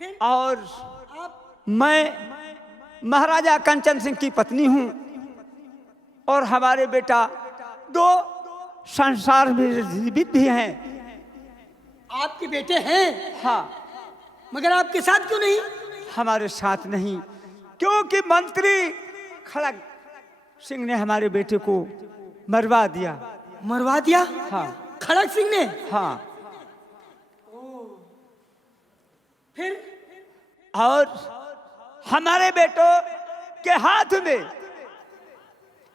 और मैं महाराजा कंचन सिंह की पत्नी हूँ और हमारे बेटा 2 संसार में जीवित भी हैं। आपके बेटे हैं? हाँ। मगर आपके साथ क्यों नहीं? हमारे साथ नहीं, क्योंकि मंत्री खड़ग सिंह ने हमारे बेटे को मरवा दिया। मरवा दिया? हाँ। खड़ग सिंह ने? हाँ। फिर? और हमारे बेटों के हाथ में,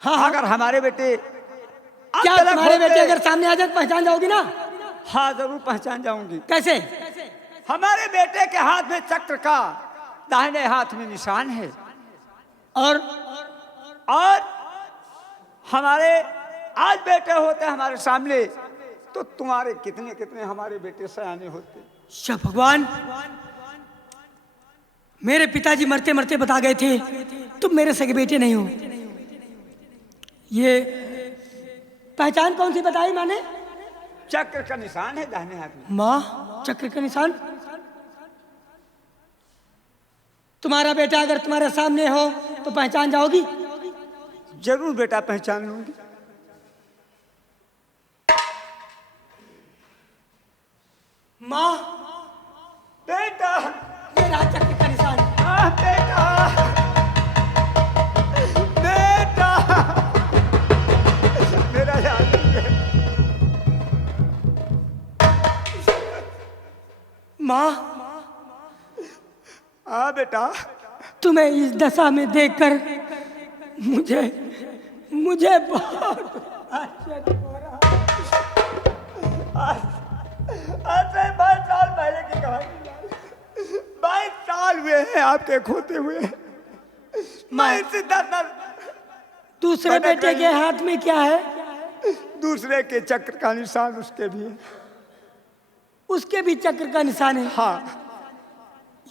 हाँ, अगर हमारे बेटे क्या तुम्हारे बेटे अगर सामने आ जाए पहचान जाओगी ना? हाँ, जरूर पहचान जाऊंगी। कैसे? हमारे बेटे के हाथ में चक्र का, दाहिने हाथ में निशान है। और हमारे आज बेटे होते हमारे सामने तो तुम्हारे कितने कितने हमारे बेटे सयाने होते। अच्छा भगवान, मेरे पिताजी मरते मरते बता गए थे तुम मेरे सगे बेटे नहीं हो। ये पहचान कौन सी बताई मैंने? चक्र का निशान है दाहिने हाथ में। माँ, चक्र का निशान? तुम्हारा बेटा अगर तुम्हारे सामने हो तो पहचान जाओगी? जरूर बेटा, पहचान लूंगी। माँ, बेटा, मेरा चक्र का निशान। बेटा, बेटा, मेरा याद है। माँ, हाँ बेटा, तुम्हें इस दशा में देखकर मुझे बहुत आश्चर्य हो रहा। आज 22 साल पहले की कहानी। 22 साल हुए हैं आपके खोते हुए। मैं इसी दर दूसरे बेटे के हाथ में क्या है? दूसरे के चक्र का निशान उसके भी है। उसके भी चक्र का निशान है? हाँ।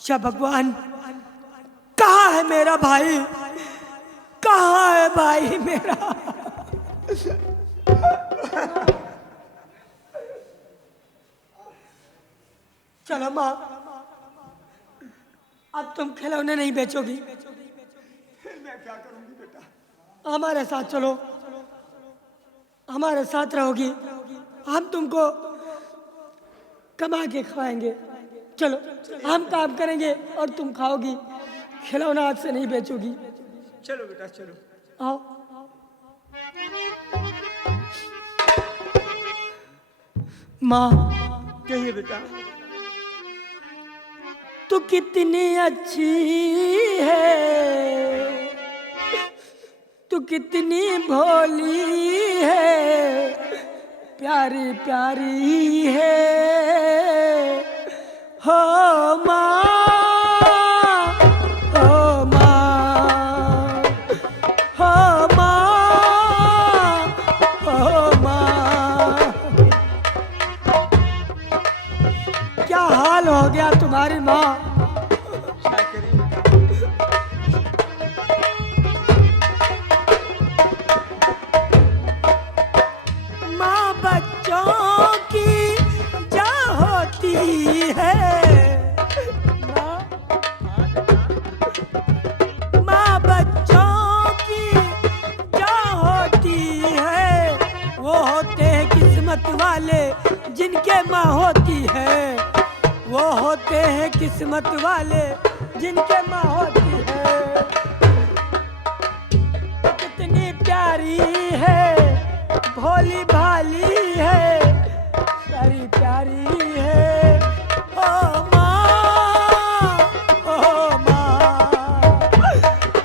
या भगवान, कहाँ है मेरा भाई? कहाँ है भाई मेरा? चलो माँ, अब तुम खिलौने नहीं बेचोगी। फिर मैं क्या करूंगी बेटा? हमारे साथ चलो, हमारे साथ रहोगी, हम तुमको कमा के खवाएंगे। चलो, हम काम करेंगे और तुम खाओगी, खिलौना आज से नहीं बेचोगी। चलो बेटा, चलो। आओ। माँ, कहिए बेटा। तू कितनी अच्छी है, तू कितनी भोली है, प्यारी प्यारी है हो माँ, हो माँ, हो माँ, हो माँ। क्या हाल हो गया तुम्हारी माँ? माँ बच्चों की जा होती है, माँ बच्चों की जा होती है, वो होते हैं किस्मत वाले जिनके माँ होती है, वो होते हैं किस्मत वाले जिनके माँ होती है। कितनी प्यारी है, भोली भाली है, प्यारी प्यारी है ओ माँ, ओ माँ,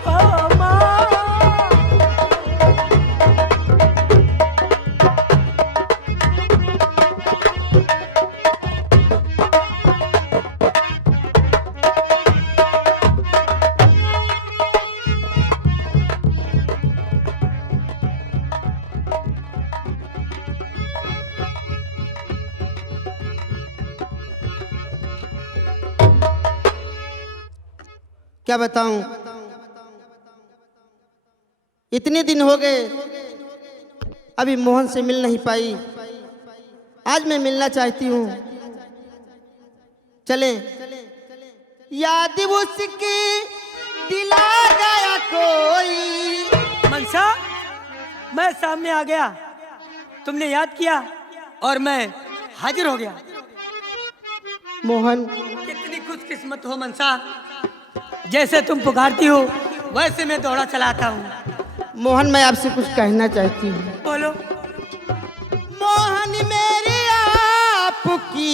ओ माँ। क्या बताऊं, इतने दिन हो गए अभी मोहन से मिल नहीं पाई। आज मैं मिलना चाहती हूँ, चलें याद उसकी दिला गया कोई। मनसा, मैं सामने आ गया, तुमने याद किया और मैं हाजिर हो गया। मोहन, कितनी खुशकिस्मत हो मनसा, जैसे तुम पुकारती हो वैसे मैं दौड़ा चला आता हूँ। मोहन मैं आपसे कुछ कहना चाहती हूँ। बोलो। मोहन मेरी आपकी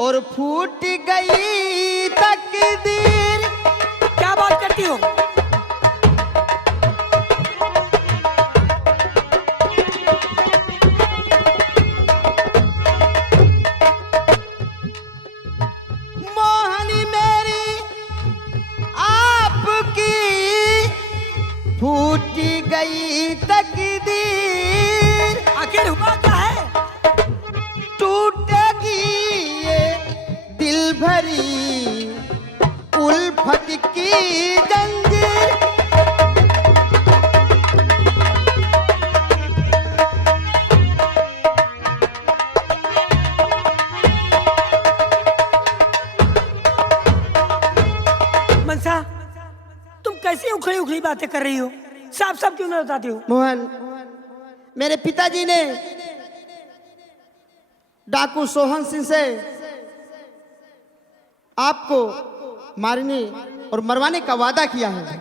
और फूट गई तकदीर। क्या बात करती हो? मोहन मेरी आपकी फूट गई तकदीर। आखिर हुआ क्या है? टूटेगी ये दिल भरी उल्फत की जंजीर। मनसा, तुम कैसी उखड़ी उखड़ी बातें कर रही हो? साफ साफ क्यों ना बताती हो? मोहन, मेरे पिताजी ने डाकू सोहन सिंह से आपको मारने और मरवाने का वादा किया है।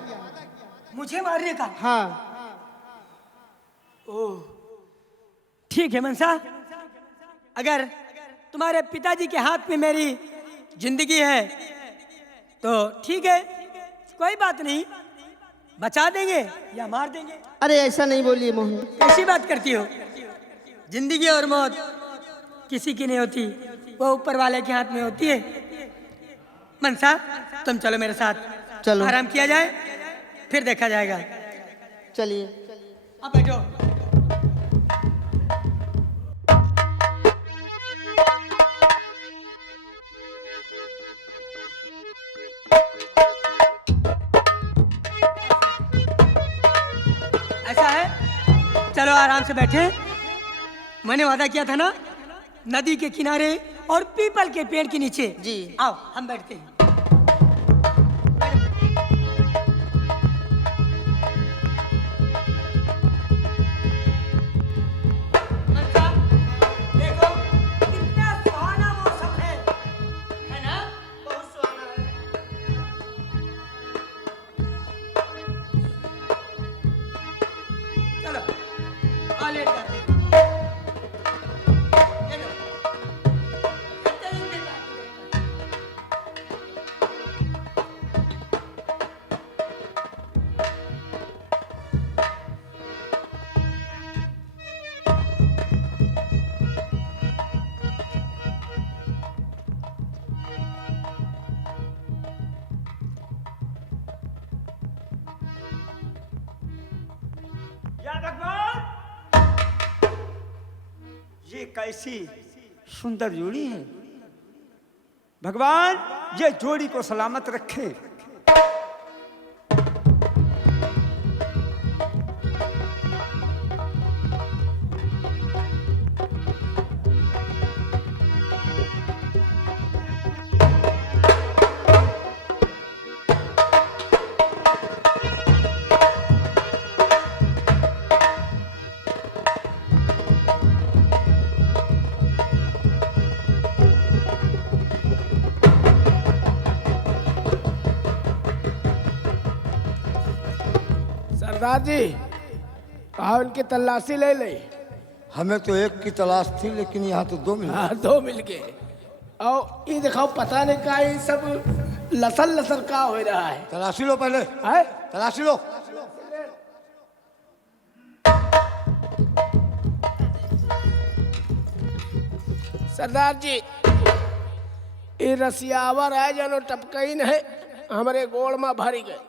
मुझे मारने का? हाँ। ओह, ठीक है मनसा, अगर तुम्हारे पिताजी के हाथ में मेरी जिंदगी है तो ठीक है, कोई बात नहीं, बचा देंगे या मार देंगे। अरे ऐसा नहीं बोलिए मोहन। कैसी बात करती हो? जिंदगी और मौत किसी की नहीं होती, वो ऊपर वाले के हाथ में होती है। मनसा, तुम चलो मेरे साथ, चलो। आराम किया जाए, फिर देखा जाएगा। चलिए। अब बैठो। ऐसा है, चलो आराम से बैठे। मैंने वादा किया था ना, नदी के किनारे और पीपल के पेड़ के नीचे। जी। आओ हम बैठते हैं। मनसा, देखो कितना सुहाना मौसम है ना? बहुत सुहाना है। चलो आ लेट जाते हैं। ये लो। बेहतरीन दिन है। या भगवान, ये कैसी सुंदर जोड़ी है। भगवान ये जोड़ी को सलामत रखे। सरदार जी, कहा उनकी तलाशी ले ले। हमें तो एक की तलाश थी, लेकिन यहाँ तो दो मिले। हाँ, दो मिल गए। और ये दिखाओ, पता नहीं का ये सब लसल लसल का हो रहा है। तलाशी लो पहले, है? तलाशी लो। सरदार जी, ये रसियावर है जनो टपकई है, हमारे गोड़ में भरी गए।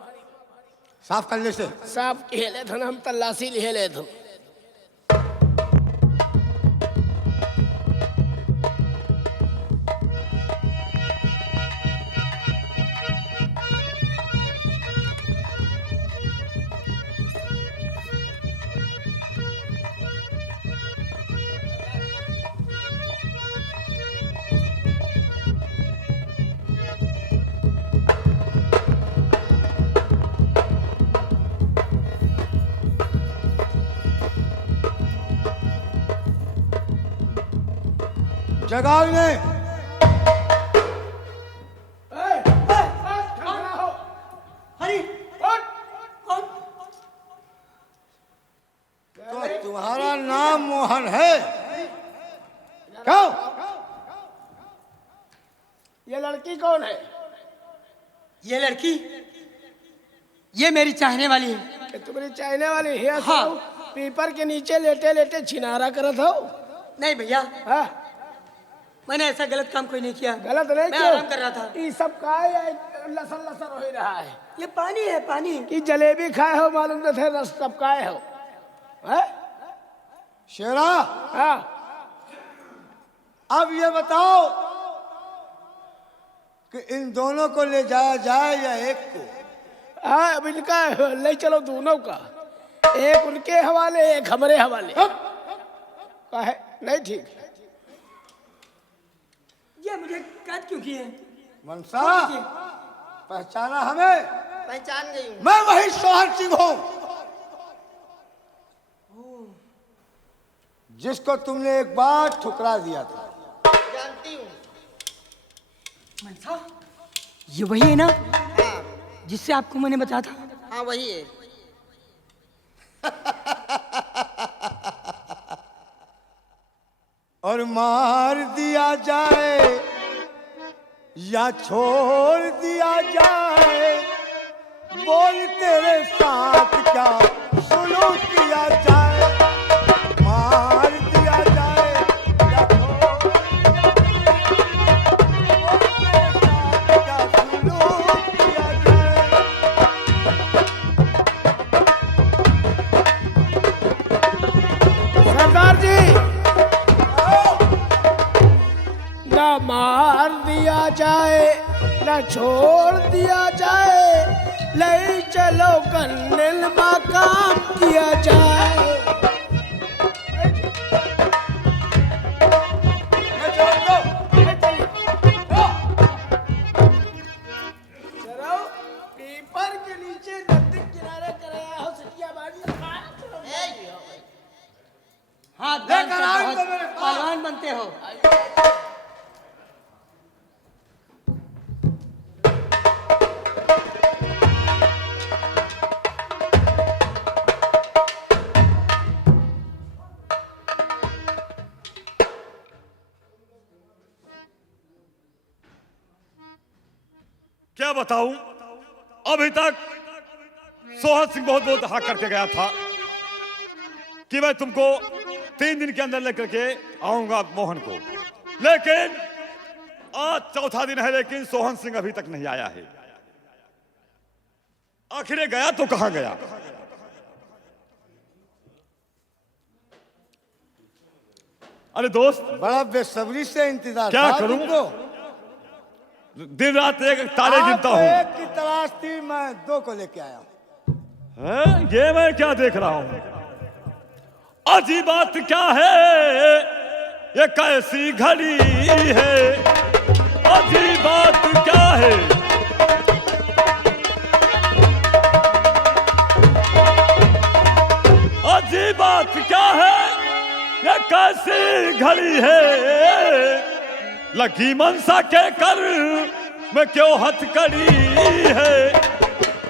साफ करने से साफ हेले थे, हम तलाशी ले ले थे। जगाओ इन्हें। अरे तो तुम्हारा नाम मोहन है क्यों? ये लड़की कौन है? ये लड़की, ये मेरी चाहने वाली है। ये तुम्हारी चाहने वाली है? हाँ। पीपर के नीचे लेटे लेटे छिनारा करत हो? नहीं भैया, हाँ? मैंने ऐसा गलत काम कोई नहीं किया। गलत नहीं मैं क्यों? आराम कर रहा था। ये सब का है? लसर लसर हो ही रहा है ये पानी है, पानी। कि जलेबी खाए हो मालूम न थे, रस टपकाए हो? हैं? शेरा, हाँ। अब ये बताओ कि इन दोनों को ले जाया जाए या एक को? हाँ, अब इनका ले चलो दोनों का, एक उनके हवाले एक हमारे हवाले। का है? नहीं ठीक। ये मुझे कैद क्यों किए? मनसा, पहचाना हमें? पहचान गई हूँ। मैं वही सोहन सिंह हूं जिसको तुमने एक बार ठुकरा दिया था। जानती हूँ। मनसा, ये वही है ना हाँ जिससे आपको मैंने बताया था? हाँ वही है। और मार दिया जाए या छोड़ दिया जाए, बोल तेरे साथ क्या सुलूक किया जाए। मार दिया जाए या छोड़ दिया जाए, बोल तेरे साथ क्या सुलूक किया जाए। सरदार जी, ना मार दिया जाए ना छोड़ दिया जाए, ले चलो कर्नल मकाम किया जाए। चलो, पेपर के नीचे नदी किनारे कराया हो सटियाबाजी। हाँ, लेकर आओ इनको मेरे पास। पहलवान बनते हो। क्या बताऊं, अभी तक सोहन सिंह बहुत बहुत हाँ करके गया था कि मैं तुमको 3 दिन के अंदर लेकर के आऊंगा मोहन को, लेकिन आज चौथा दिन है, लेकिन सोहन सिंह अभी तक नहीं आया है। आखिर गया तो कहां गया? अरे दोस्त, बड़ा बेसब्री से इंतजार क्या था करूं? तुमको। दिन रात एक तारे गिनता आपको हूं। एक की तलाश थी, मैं 2 को लेके आया हूं। हैं? ये मैं क्या देख रहा हूं? अजीब बात क्या है, ये कैसी घड़ी है? अजीब बात क्या है? अजीब बात क्या है, ये कैसी घड़ी है? लगी मनसा के कर में क्यों हथकड़ी है?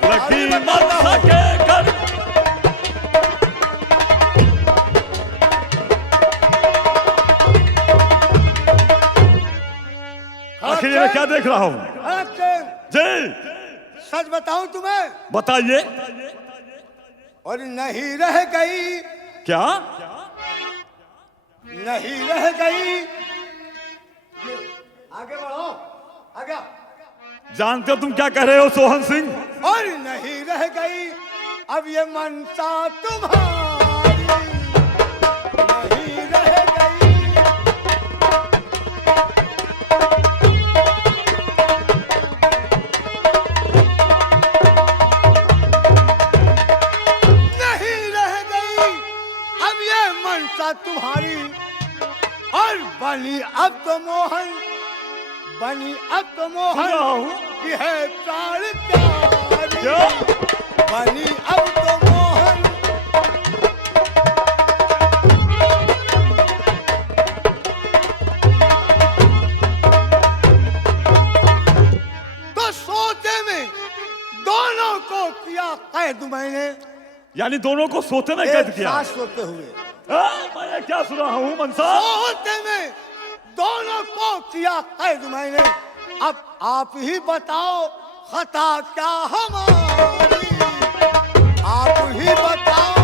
लगी मनसा के कर। आखिर मैं क्या देख रहा हूं? जी सच बताऊं तुम्हें? बताइए। और नहीं रह गई, क्या? नहीं रह गई। आगे बढ़ो, आगे। जानते हो तुम क्या कह रहे हो सोहन सिंह? और नहीं रह गई अब ये मनसा तुम्हारी, नहीं रह गई। नहीं रह गई अब ये मनसा तुम्हारी, और बनी अब तो मोहन, बनी अब तो मोहन की है प्राण प्यारी। क्या? बनी अब तो मोहन, यानी दोनों को सोते में कैद एक किया। साथ सोते हुए मैं क्या सुन रहा हूँ मनसा? सोते में दोनों को किया कैद मैंने। अब आप ही बताओ खता क्या हमारी, आप ही बताओ।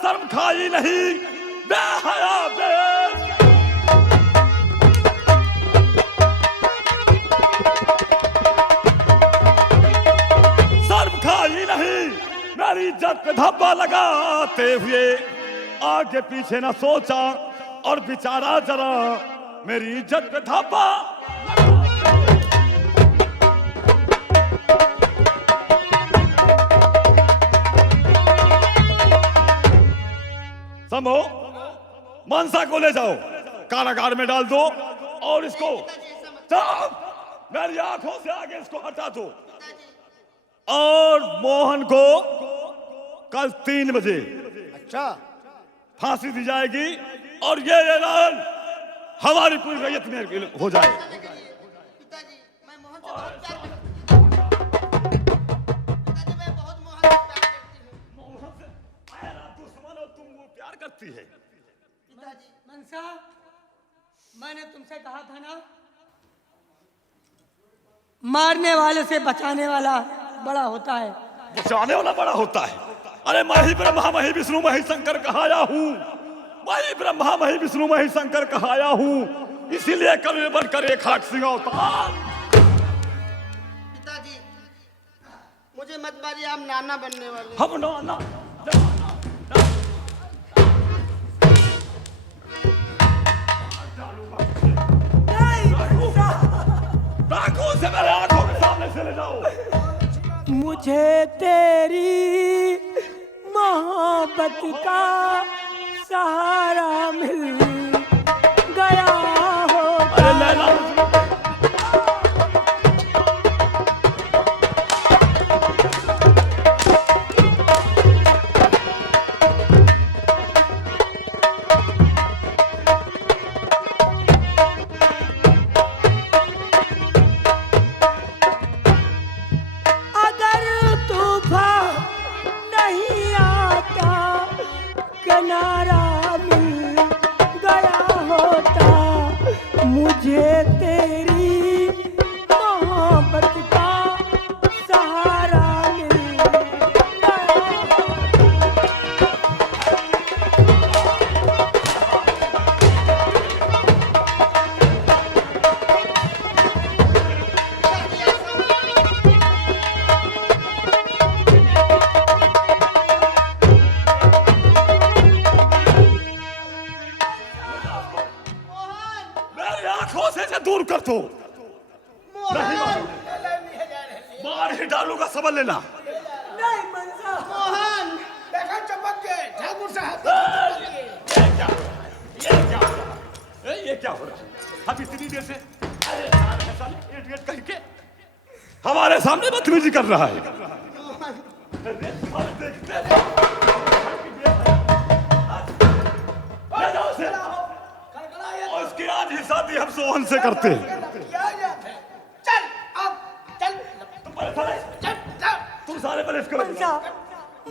शर्म खाई नहीं, बेहया शर्म खाई नहीं, मेरी इज्जत पे धब्बा लगाते हुए आगे पीछे ना सोचा और बिचारा जरा मेरी इज्जत पे धब्बा। समो मनसा को ले जाओ, कारागार में डाल दो और इसको मेरी आंखों से आगे इसको हटा दो। और मोहन को कल 3 बजे अच्छा फांसी दी जाएगी और ये ऐलान हमारी पूरी रैयत में हो जाए। पिताजी मैं मोहन से बहुत प्यार करती हूँ। पिताजी मैं बहुत मोहन से प्यार करती हूँ। मोहन से पहला दुश्मन और तुम वो प्यार करती है। पिताजी मनसा, मैंने तुमसे कहा था ना, मारने वाले से बचाने वाला बड़ा होता है। बचाने वाला बड़ा होता है। अरे मैं ही ब्रह्मा मैं ही विष्णु मैं ही शंकर कहाया हूँ, मैं ही ब्रह्मा मैं ही विष्णु मैं ही शंकर कहाया हूँ, इसीलिए कभी बनकर एक हाथ सिंह अवतार। पिताजी मुझे मत मारिए, आप नाना बनने वाले हैं। हम ना डाकू से मेरे आंखों के सामने से ले जाओ। मुझे तेरी मोहब्बत का सहारा मिल गया होता। अरे लैला अगर तूफान नहीं आता, किनारा मिल गया होता। मुझे तेरी मोहब्बत का सहारा मिल गया होता। मेरी आंखों से इसे दूर कर दो, नहीं मार ही डालूंगा, समझ लेना। नहीं मनसा, देखा चमक के ठाकुर साहब ये क्या हो रहा है? अब इतनी देर से अरे साले इडियट कहीं के हमारे सामने बदतमीजी कर रहा है। ले जाओ उसे। और उसकी आज ही शादी हम सोहन से करते हैं। चल अब चल तुम सारे पहले इसको ले मनसा, जाओ।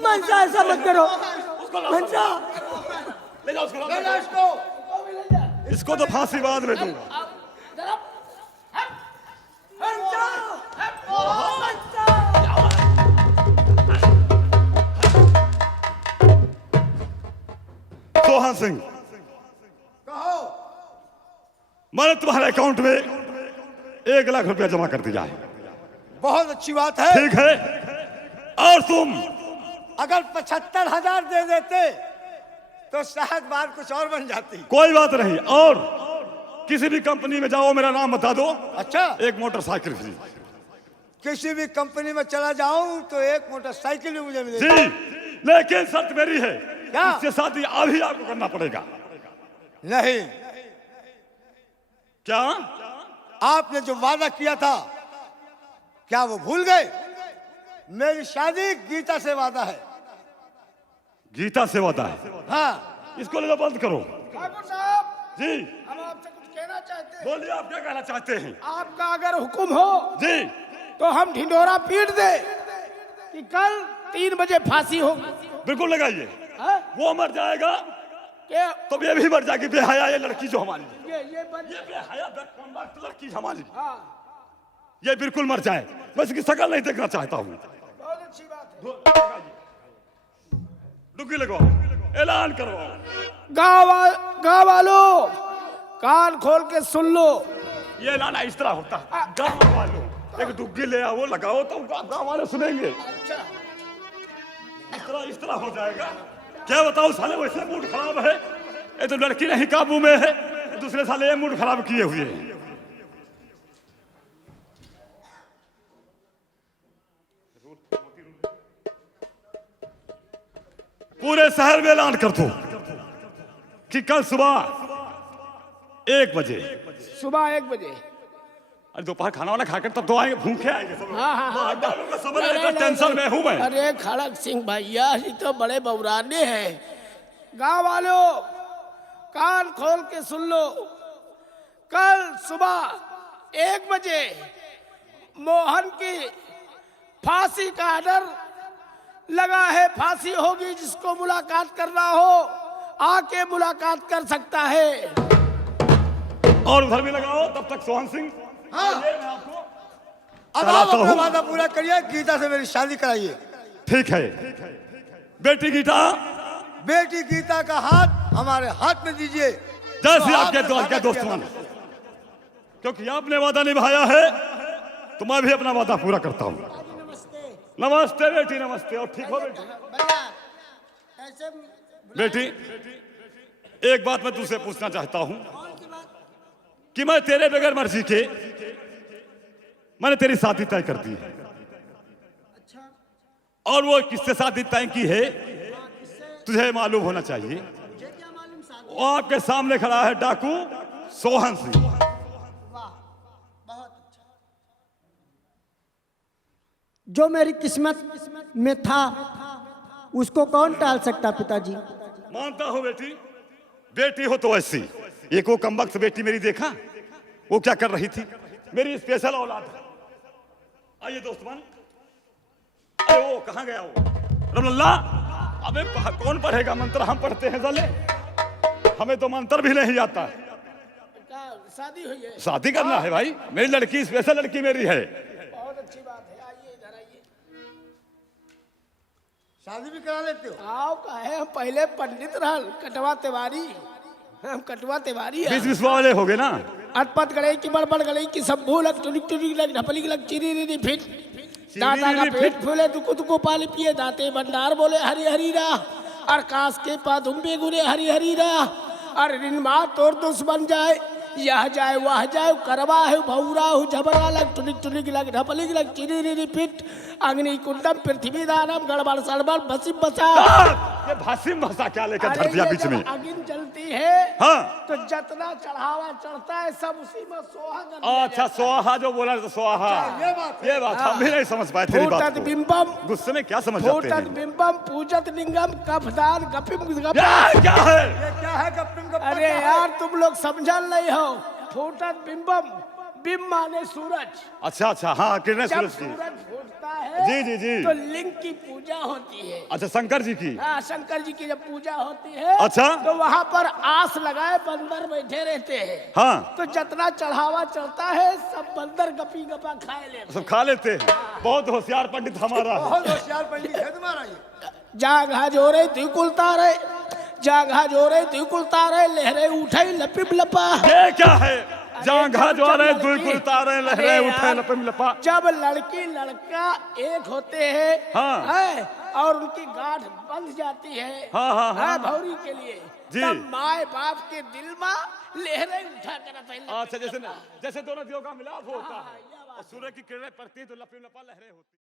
मनसा ऐसा मत करो। उसको लाओ, मनसा, ले जाओ उसको, ले जा इसको इसको तो फांसी बाद में दूंगा। मनसा, मनसा। सोहन सिंह, कहो मैंने तुम्हारे अकाउंट में 1 लाख रुपया जमा कर दिया है। बहुत अच्छी बात है। ठीक है, और तुम अगर 75,000 दे देते तो शायद बात कुछ और बन जाती। कोई बात नहीं, और किसी भी कंपनी में जाओ, मेरा नाम बता दो, अच्छा 1 मोटरसाइकिल फ्री। किसी भी कंपनी में चला जाऊं तो 1 मोटरसाइकिल भी मुझे मिलेगी। जी, लेकिन शर्त मेरी है, क्या? इससे शादी अभी आपको करना पड़ेगा। नहीं, क्या? आपने जो वादा किया था क्या वो भूल गए? मेरी शादी गीता से वादा है। गीता से वादा है। हाँ इसको ले बंद करो। ठाकुर साहब, जी हम आपसे कुछ कहना चाहते हैं। बोलिए, आप क्या कहना चाहते हैं? आपका अगर हुक्म हो जी तो हम ढिंडोरा पीट दे कि कल 3 बजे फांसी होगी। बिल्कुल लगाइए। हाँ? वो मर जाएगा क्या तो ये भी मर जाएगी। बेहया ये लड़की जो हमारी, ये बन ये बेहया बेकमाल लड़की हमारी, हाँ, ये बिल्कुल मर जाए। मैं इसकी शक्ल नहीं देखना चाहता हूँ। बहुत अच्छी बात है। डुग्गी लगवाओ, ऐलान करवाओ। गाँव वालों, कान खोल के सुन लो। ये ऐलान इस तरह होता है। गाँव वालों, एक डुग्गी ले आओ, लगाओ तो गाँव वाले सुनेंगे। इस तरह हो जाएगा। क्या बताओ साले, वैसे मूड खराब है। ये तो लड़की नहीं काबू में है, दूसरे साले ये मूड खराब किए हुए हैं। पूरे शहर में ऐलान कर दो कि कल सुबह 1 बजे, सुबह 1 बजे। अरे दोपहर खाना वाना खाकर तब तो आएंगे, भूखे आएंगे सब लोग। हाँ, हाँ, हाँ। मार डालूंगा, समझ नहीं, रहे हो? नहीं, टेंशन नहीं। में हूं मैं। अरे खड़क सिंह भैया, ये तो बड़े बौराने हैं। गाँव वालों, कान खोल के सुन लो। कल सुबह 1 बजे मोहन की फांसी का ऑर्डर लगा है। फांसी होगी, जिसको मुलाकात करना हो आके मुलाकात कर सकता है। और उधर भी लगाओ। तब तक सोहन सिंह, हाँ। ये मैं आपको अब आप अपना वादा पूरा करिए, गीता से मेरी शादी कराइए। ठीक है। बेटी गीता, बेटी गीता का हाथ हमारे हाथ में दीजिए। जैसे तो आपके आपने वादा दोस्त किया मान, क्योंकि आपने वादा निभाया है तो मैं भी अपना वादा पूरा करता हूँ। नमस्ते बेटी, नमस्ते। और ठीक हो बेटी? भैया ऐसे बेटी, एक बात मैं तुझसे पूछना चाहता हूँ कि मैं तेरे बगैर मर्जी के मैंने तेरी शादी तय कर दी है। और वो किससे शादी तय की है तुझे मालूम होना चाहिए। वो आपके सामने खड़ा है डाकू सोहन सिंह। जो मेरी किस्मत में था उसको कौन टाल सकता पिताजी। मानता हूं बेटी, बेटी हो तो ऐसी। एक वो कमबख्त बेटी मेरी देखा, वो क्या कर रही थी। मेरी स्पेशल औलाद है। आइए दोस्तमान। अरे वो कहाँ गया वो रमल्ला? अबे कौन पढ़ेगा मंत्र? हम पढ़ते हैं साले, हमें तो मंत्र भी नहीं आता। शादी हुई है। शादी करना है भाई, मेरी लड़की स्पेशल लड़की मेरी है। बहुत अच्छी बात है। आइए इधर आइए। शादी भी करा लेते हो? आओ, काहे हम पहले पंडित रहल, कटवा तिवारी। हम कटवा तिवारी हैं। 20 वाले हो गए ना। अटपट गड़े की बड़बड़ गड़े की सब भूलक टुनिक टुनिक लग ढपली लग चिरी री फिट दाता का पेट फूले दुको दुको पाली पिए दाते भंडार बोले हरी हरी रा और कास के पादुम्बे गुरे हरी हरी रा और रिनमा तोर दुश्मन जाए यह जाए वह जाए करवा है भौरा हो झबरा लग टुनिक टुनिक लग ढपली लग चिरी री फिट अग्नि कुंडम पृथ्वी दानम गड़बड़ सड़बड़ बसी बसा। ये भाषिम भाषा क्या लेकर धर दिया बीच में? अग्नि जलती है हाँ। तो जितना चढ़ावा चढ़ता है सब उसी में सोहा कर दिया अच्छा, जाता है। स्वाहा जो बोला तो स्वाहा, ये बात हम भी नहीं समझ पाए तेरी बात फूटत को। बिंबम गुस्से में क्या समझ जाते फूटत हैं? बिंबम पूजत लिंगम कफदार गपिम गप। क्या है? ये क्या है गप्पिम गप्पा? अरे यार तुम लोग समझल नहीं हो। फूटत बिंबम, बिंब माने सूरज। अच्छा अच्छा, हाँ किरणें जब सूरज की। सूरज फूटता है जी जी जी। तो लिंग की पूजा होती है। अच्छा, शंकर जी की। हाँ, शंकर जी की जब पूजा होती है अच्छा। तो वहाँ पर आस लगाए बंदर बैठे रहते हैं। हाँ, तो जितना चढ़ावा चढ़ता है सब बंदर गपी गपा खाए लेते सब खा लेते हैं। बहुत होशियार पंडित हमारा है। बहुत होशियार पंडित है तुम्हारा ये। जाग हाजोरे त्रिकुलता रे जाग हाजोरे त्रिकुलता रे लहरे उठे लपिप लपा। ये क्या है? जांघा जब ज्वारे लड़की- दुई तारे लहरे अरे उठे यार, लपम लपा। जब लड़की लड़का एक होते हैं हाँ। है, और उनकी गांठ बंध जाती है हाँ, हाँ, हाँ। है, भौरी के लिए जी। तब माए बाप के दिल में लहरें उठा कर अच्छा, जैसे दोनों दियों का मिलाप होता है और सूर्य की किरणें पड़ती है तो लपम लपा लहरें होती है।